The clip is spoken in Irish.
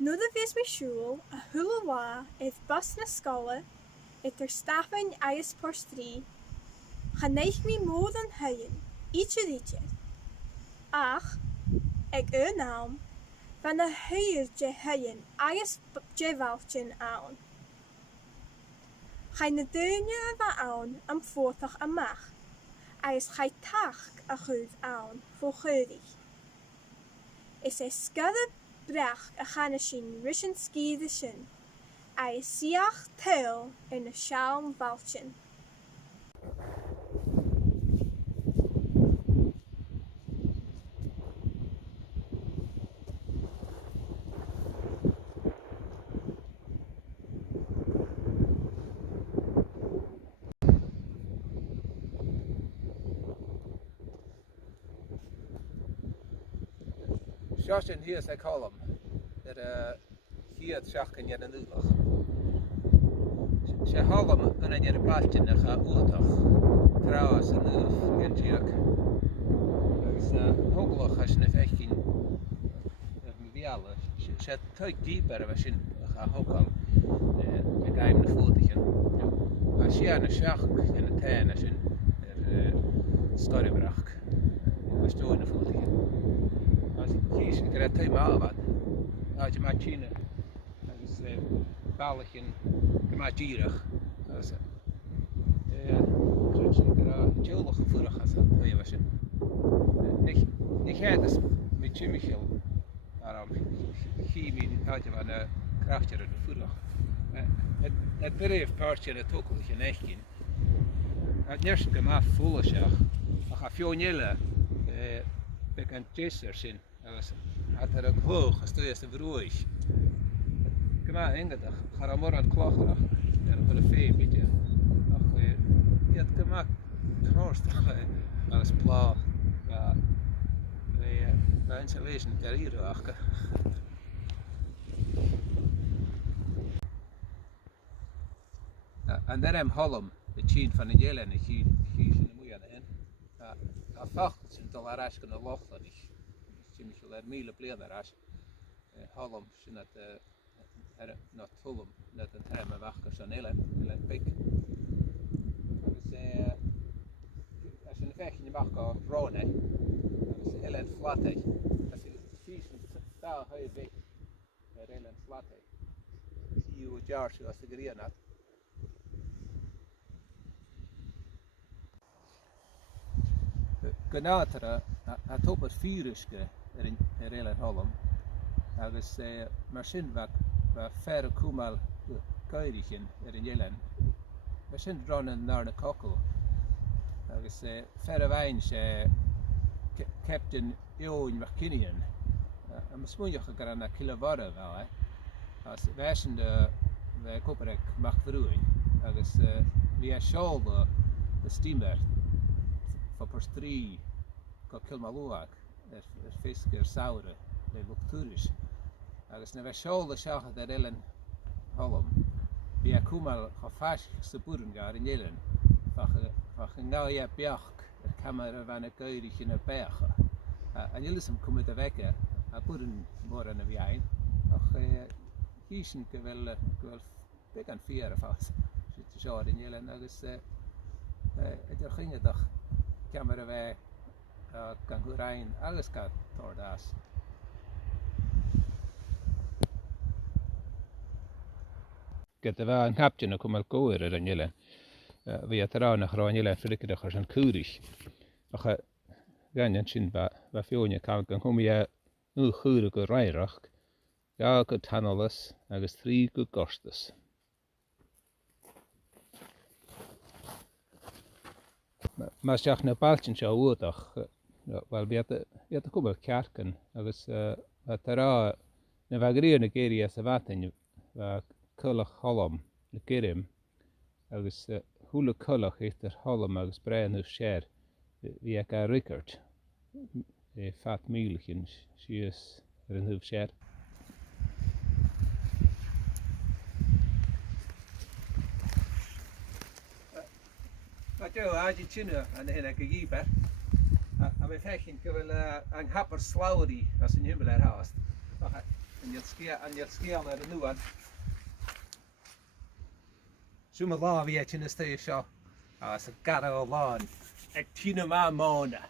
Nuair a bhís mé siúil a thula lá bus na scoile idir Staffin agus Porstrí, chanaich mí mód an hainn, ite. Ach, ag nám, van na huir de hainn agus de bháltain ann. Chai na duine a bheith ann am fótach amach, agus chai tach a chuúd ann fó chuúdaigh. Is Sgoire Bhreac a chana sin risin Skye sin, agus siach tail in na Seann-bhailtean. Seann hier ag Holm chiad seachcan ar an úlach. Sé Holm an ar balteanach a uatach tráas an úlach intíach. Agus thuglach as na fechcin bhiala. Sé taig-díb ar a bheith sin a thugáil ag aim na fótachan. A Seann na seach in na taine sin Sgoire Bhreac a stóin na fótachan. Kís gur iomadh áid má tíine agus bailachin go má díreach agus gur teolach a fuarachas a dhéanamh sin. Ní chéadas mé tíimiisiil ar am chiimín áide bhana crachtar an fuarach. Et bréomh páirte a tócailach an éicinn. Neir go má fóla seach ach a fionile beag an Dinosaur sin. Hat an chlóch as tuath a bhróis. Go má ingadach char mór an chlocharach ar chur a fé bide ach iad go má cóirsteach agus plá bheith insulation gar íreach. An Holm the tín fan na Eilein a chí sin na muana hen. A facht sin dul ar eisce na Lochlanich. Tíimiisiil ar míle bliana arás Holm sin ná tulm na an taim a bhachas an Eilein big. Agus sin na fechin na bach á Ráne agus Eilein flateich as físin dá haid big ar Eilein flateich. Tíú a dearsú as a Gàidhlig. Gnátar a tópar fírisce ar Eilein Holm agus mar sin bheith fear a cúmáil gaiirichin ar an Eilein. Mar sin rann nar na cocail agus fear a bhain sé Captain iomadh am smúneach a gar na kilomhara bheith as bheitsin de cópareach mach bhrúin agus bhí a seáil de steamer for Porstrí go Kilmalúach ar féisce ar saoire le luchtúris. Agus na bheith seáil a seachad ar Eilein Holm, bhí a cúmáil cho feisc sa búran gar in Eilein fach an gáí a beach ar camar a bhena gaiirich in a beacha. An ilisam cumid a bheice a búran mór an a bhíain, ach hísin go bhfuil beag an fiar a fás si seáir in Eilein agus idir-ghineadach camar a bheith gan Ghúráin agus gan Tordás. Gyda bheith an captain a cúmáil góir ar an Eilein. Bhí a taránach rá an Eilein fricadach ar an cúrich. Ach gainn sin bheith fiúne gan chumí nú chúra go rairach, ga go tanalas agus 3 go gostas. Mas seach na baltin se uatach, wel bhí a cúmal cearcan agus tará na bheagríir na géirí sa bhatain bheith culach Holm na Geirim agus thula culach étar Holm agus Briathrachas sér bhí ag a Richard fat mílachin sios ar an thuibh sér. Áidí tíine an héna go dhíbar a bheith fecinn go bhfuil an hapar sláirí as an himmel ar háast. and you'll scale at a new one. Some of the yet in the station. It's a gather lawn. A tina mona.